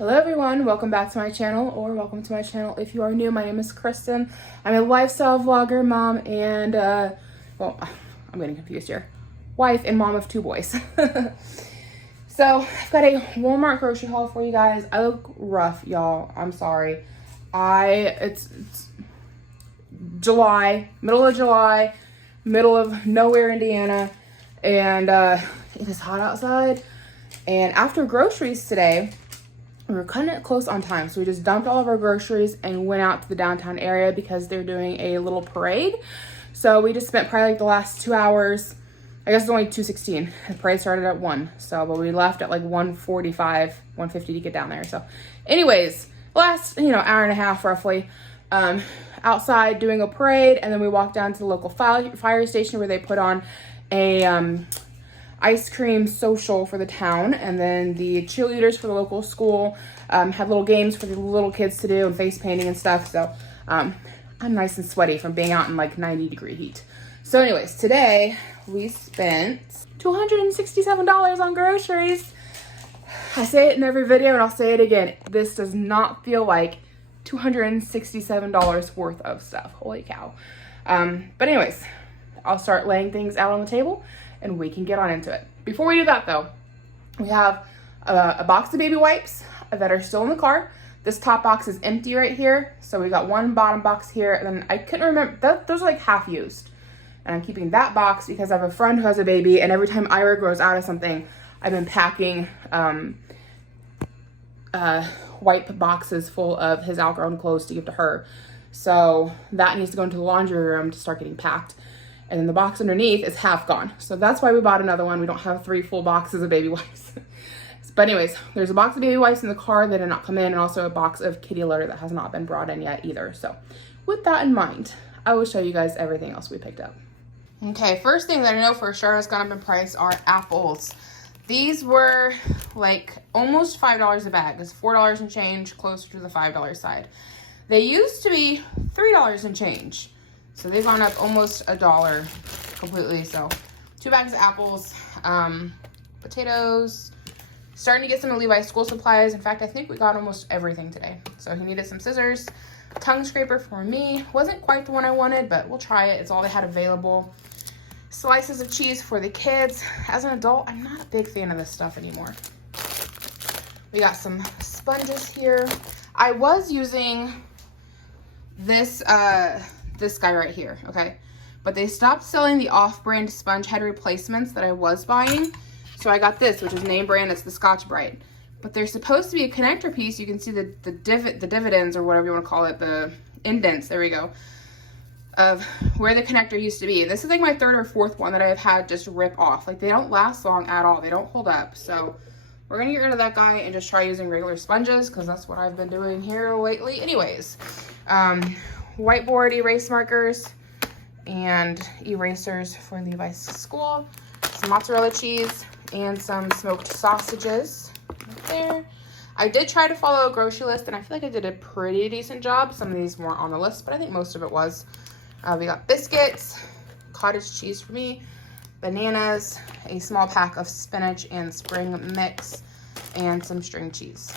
Hello everyone, welcome back to my channel, or welcome to my channel if you are new. My name is Cristin. I'm a lifestyle vlogger, mom, and well, I'm getting confused here. Wife and mom of 2 boys. So I've got a Walmart grocery haul for you guys. I look rough, y'all. I'm sorry. It's July, middle of July, middle of nowhere, Indiana, and it is hot outside. And after groceries today, we were cutting it close on time, so we just dumped all of our groceries and went out to the downtown area because they're doing a little parade. So we just spent probably like the last 2 hours. I guess it's only 2:16. The parade started at 1. So, but we left at like 1:45, 1:50 to get down there. So, anyways, last hour and a half roughly, outside doing a parade, and then we walked down to the local fire station where they put on a ice cream social for the town, and then the cheerleaders for the local school had little games for the little kids to do and face painting and stuff. So I'm nice and sweaty from being out in like 90-degree heat. So anyways, today we spent $267 on groceries. I say it in every video and I'll say it again. This does not feel like $267 worth of stuff. Holy cow. But anyways, I'll start laying things out on the table and we can get on into it. Before we do that though, we have a box of baby wipes that are still in the car. This top box is empty right here. So we got one bottom box here, and then I couldn't remember, those are like half used. And I'm keeping that box because I have a friend who has a baby, and every time Ira grows out of something, I've been packing wipe boxes full of his outgrown clothes to give to her. So that needs to go into the laundry room to start getting packed. And then the box underneath is half gone. So that's why we bought another one. We don't have 3 full boxes of baby wipes. But anyways, there's a box of baby wipes in the car that did not come in, and also a box of kitty litter that has not been brought in yet either. So with that in mind, I will show you guys everything else we picked up. Okay, first thing that I know for sure has gone up in price are apples. These were like almost $5 a bag. It's $4 and change, closer to the $5 side. They used to be $3 and change. So they've gone up almost $1 completely. So 2 bags of apples, potatoes, starting to get some of Levi's school supplies. In fact, I think we got almost everything today. So he needed some scissors, tongue scraper for me. Wasn't quite the one I wanted, but we'll try it. It's all they had available. Slices of cheese for the kids. As an adult, I'm not a big fan of this stuff anymore. We got some sponges here. I was using this guy right here, okay? But they stopped selling the off-brand sponge head replacements that I was buying. So I got this, which is name brand. It's the Scotch Brite. But there's supposed to be a connector piece. You can see the dividends, or whatever you want to call it, the indents, there we go, of where the connector used to be. And this is like my 3rd or 4th one that I've had just rip off. Like, they don't last long at all. They don't hold up. So we're going to get rid of that guy and just try using regular sponges, because that's what I've been doing here lately. Anyways, whiteboard erase markers and erasers for Levi's school, some mozzarella cheese, and some smoked sausages right there. I did try to follow a grocery list, and I feel like I did a pretty decent job. Some of these weren't on the list, but I think most of it was. We got biscuits, cottage cheese for me, bananas, a small pack of spinach and spring mix, and some string cheese.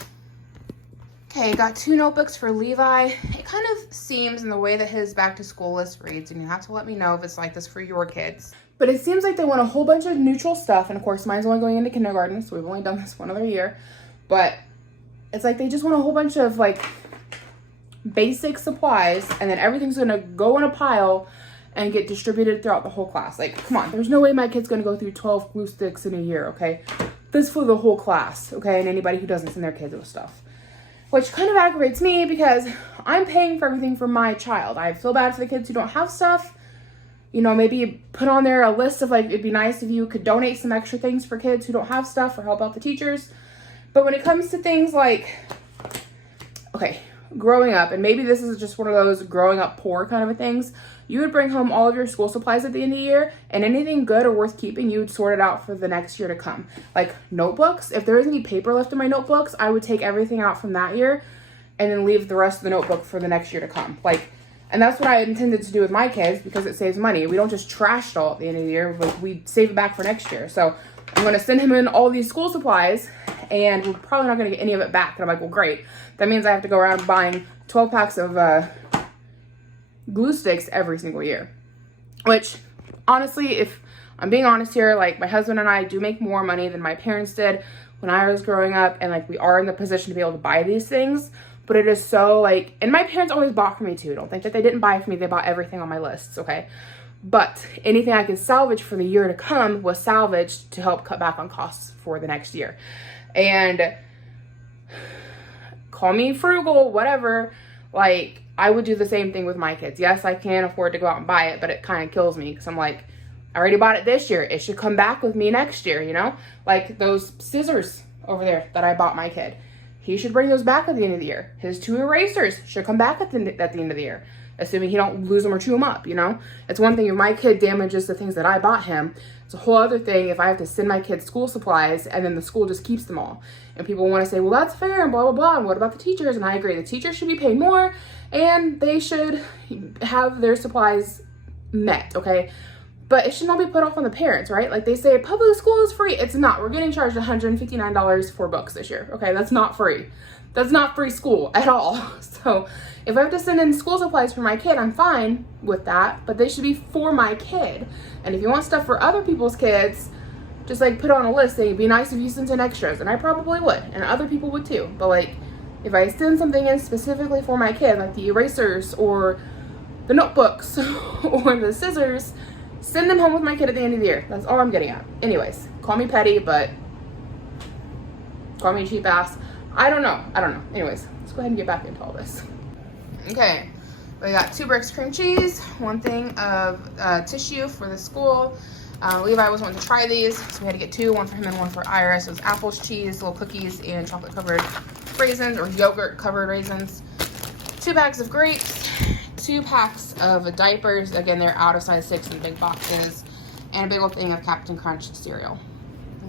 Okay, got 2 notebooks for Levi. It kind of seems in the way that his back to school list reads, and you have to let me know if it's like this for your kids. But it seems like they want a whole bunch of neutral stuff, and of course mine's only going into kindergarten, so we've only done this one other year. But it's like they just want a whole bunch of like basic supplies, and then everything's gonna go in a pile and get distributed throughout the whole class. Like, come on, there's no way my kid's gonna go through 12 glue sticks in a year, okay? This is for the whole class, okay? And anybody who doesn't send their kids with stuff. Which kind of aggravates me because I'm paying for everything for my child. I feel bad for the kids who don't have stuff. You know, maybe put on there a list of like, it'd be nice if you could donate some extra things for kids who don't have stuff or help out the teachers. But when it comes to things like, okay, growing up, and maybe this is just one of those growing up poor kind of things, you would bring home all of your school supplies at the end of the year, and anything good or worth keeping, you would sort it out for the next year to come. Like notebooks, if there was any paper left in my notebooks, I would take everything out from that year and then leave the rest of the notebook for the next year to come. Like, and that's what I intended to do with my kids because it saves money. We don't just trash it all at the end of the year, like we save it back for next year. So I'm gonna send him in all these school supplies, and we're probably not gonna get any of it back. And I'm like, well, great. That means I have to go around buying 12 packs of glue sticks every single year. Which, honestly, if I'm being honest here, like, my husband and I do make more money than my parents did when I was growing up, and like, we are in the position to be able to buy these things. But it is so like, and my parents always bought for me too. Don't think that they didn't buy for me. They bought everything on my lists, okay? But anything I could salvage for the year to come was salvaged to help cut back on costs for the next year. And call me frugal, whatever. Like, I would do the same thing with my kids. Yes, I can afford to go out and buy it, but it kind of kills me because I'm like, I already bought it this year. It should come back with me next year, you know? Like those scissors over there that I bought my kid. He should bring those back at the end of the year. His 2 erasers should come back at the end of the year, assuming he don't lose them or chew them up, you know? It's one thing if my kid damages the things that I bought him. It's a whole other thing if I have to send my kid school supplies and then the school just keeps them all. And people want to say, well, that's fair and blah, blah, blah. And what about the teachers? And I agree. The teachers should be paid more and they should have their supplies met, okay? But it should not be put off on the parents, right? Like they say, public school is free. It's not. We're getting charged $159 for books this year. Okay, that's not free. That's not free school at all. So if I have to send in school supplies for my kid, I'm fine with that. But they should be for my kid. And if you want stuff for other people's kids, just like put on a list saying it'd be nice if you sent in extras. And I probably would. And other people would too. But like if I send something in specifically for my kid, like the erasers or the notebooks or the scissors, send them home with my kid at the end of the year. That's all I'm getting at. Anyways, call me petty, but call me a cheap ass. I don't know. Anyways, let's go ahead and get back into all this. Okay, we got 2 bricks cream cheese, 1 thing of tissue for the school. Levi was wanting to try these, so we had to get 2, 1 for him and 1 for Iris. It was apples, cheese, little cookies, and chocolate covered raisins or yogurt covered raisins. 2 bags of grapes. 2 packs of diapers. Again, they're out of size 6 in big boxes. And a big old thing of Captain Crunch cereal.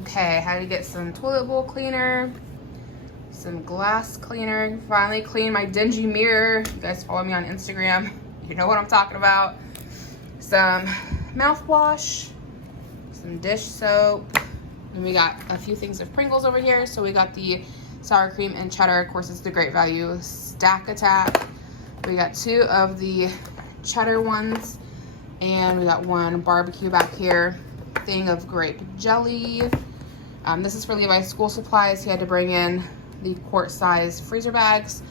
Okay, had to get some toilet bowl cleaner, some glass cleaner. Finally cleaned my dingy mirror. You guys follow me on Instagram. You know what I'm talking about. Some mouthwash, some dish soap. And we got a few things of Pringles over here. So we got the sour cream and cheddar. Of course, it's the Great Value Stack Attack. We got 2 of the cheddar ones, and we got 1 barbecue back here. Thing of grape jelly. This is for Levi's school supplies. He had to bring in the quart-size freezer bags,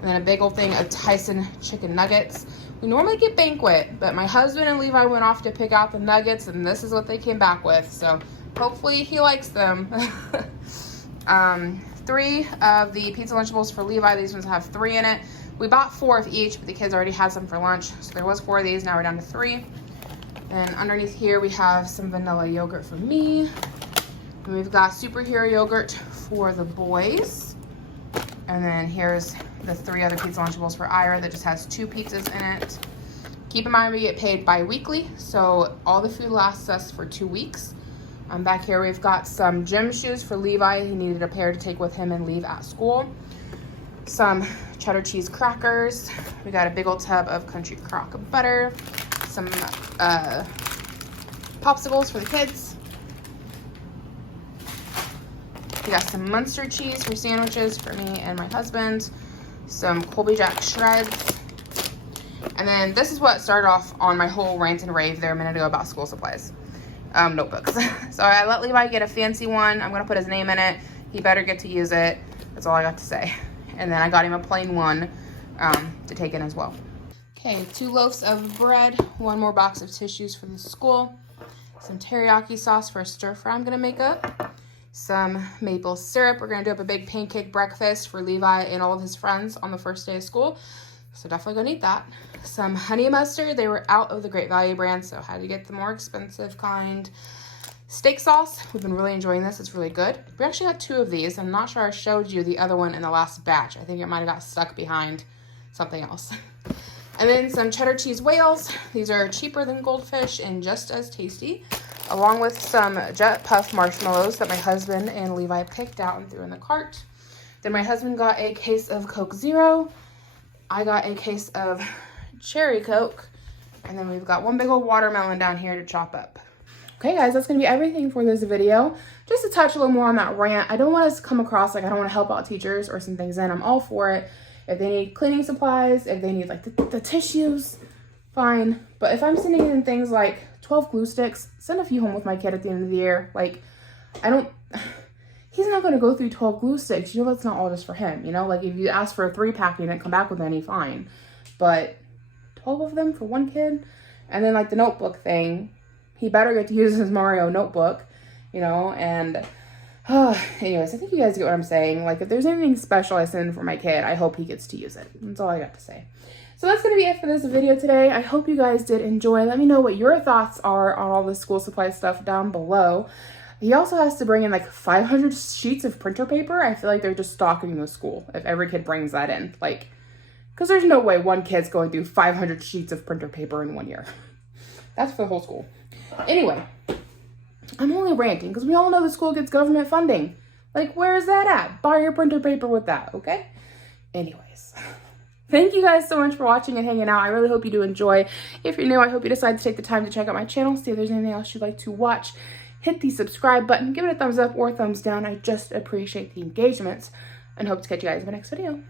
and then a big old thing of Tyson chicken nuggets. We normally get Banquet, but my husband and Levi went off to pick out the nuggets, and this is what they came back with. So hopefully he likes them. 3 of the pizza Lunchables for Levi. These ones have 3 in it. We bought 4 of each, but the kids already had some for lunch. So there was 4 of these. Now we're down to 3. And underneath here, we have some vanilla yogurt for me. And we've got superhero yogurt for the boys. And then here's the 3 other pizza Lunchables for Ira that just has 2 pizzas in it. Keep in mind, we get paid bi-weekly. So all the food lasts us for 2 weeks. Back here, we've got some gym shoes for Levi. He needed a pair to take with him and leave at school. Some cheddar cheese crackers. We got a big old tub of country crock butter. Some popsicles for the kids. We got some Munster cheese for sandwiches for me and my husband. Some Colby Jack shreds. And then this is what started off on my whole rant and rave there a minute ago about school supplies. Notebooks. So I let Levi get a fancy one. I'm going to put his name in it. He better get to use it. That's all I got to say. And then I got him a plain one to take in as well. Okay, 2 loaves of bread, 1 more box of tissues for the school, some teriyaki sauce for a stir fry I'm gonna make up, some maple syrup. We're gonna do up a big pancake breakfast for Levi and all of his friends on the first day of school. So definitely gonna eat that. Some honey mustard. They were out of the Great Value brand, so I had to get the more expensive kind. Steak sauce. We've been really enjoying this. It's really good. We actually got 2 of these. I'm not sure I showed you the other one in the last batch. I think it might have got stuck behind something else. And then some cheddar cheese whales. These are cheaper than Goldfish and just as tasty, along with some Jet Puff marshmallows that my husband and Levi picked out and threw in the cart. Then my husband got a case of Coke Zero. I got a case of Cherry Coke. And then we've got 1 big old watermelon down here to chop up. Okay, guys, that's going to be everything for this video. Just to touch a little more on that rant, I don't want us to come across like I don't want to help out teachers or send things in. I'm all for it. If they need cleaning supplies, if they need like the tissues, fine. But if I'm sending in things like 12 glue sticks, send a few home with my kid at the end of the year. Like, he's not going to go through 12 glue sticks. You know, that's not all just for him. You know, like if you ask for a 3-pack and you didn't come back with any, fine. But 12 of them for one kid? And then like the notebook thing, he better get to use his Mario notebook, you know, and anyways, I think you guys get what I'm saying. Like, if there's anything special I send for my kid, I hope he gets to use it. That's all I got to say. So that's going to be it for this video today. I hope you guys did enjoy. Let me know what your thoughts are on all the school supply stuff down below. He also has to bring in like 500 sheets of printer paper. I feel like they're just stocking the school if every kid brings that in. Like, because there's no way one kid's going through 500 sheets of printer paper in 1 year. That's for the whole school. Anyway, I'm only ranting because we all know the school gets government funding. Like, where is that at? Buy your printer paper with that, okay? Anyways, thank you guys so much for watching and hanging out. I really hope you do enjoy. If you're new, I hope you decide to take the time to check out my channel, see if there's anything else you'd like to watch. Hit the subscribe button, give it a thumbs up or thumbs down. I just appreciate the engagements and hope to catch you guys in my next video.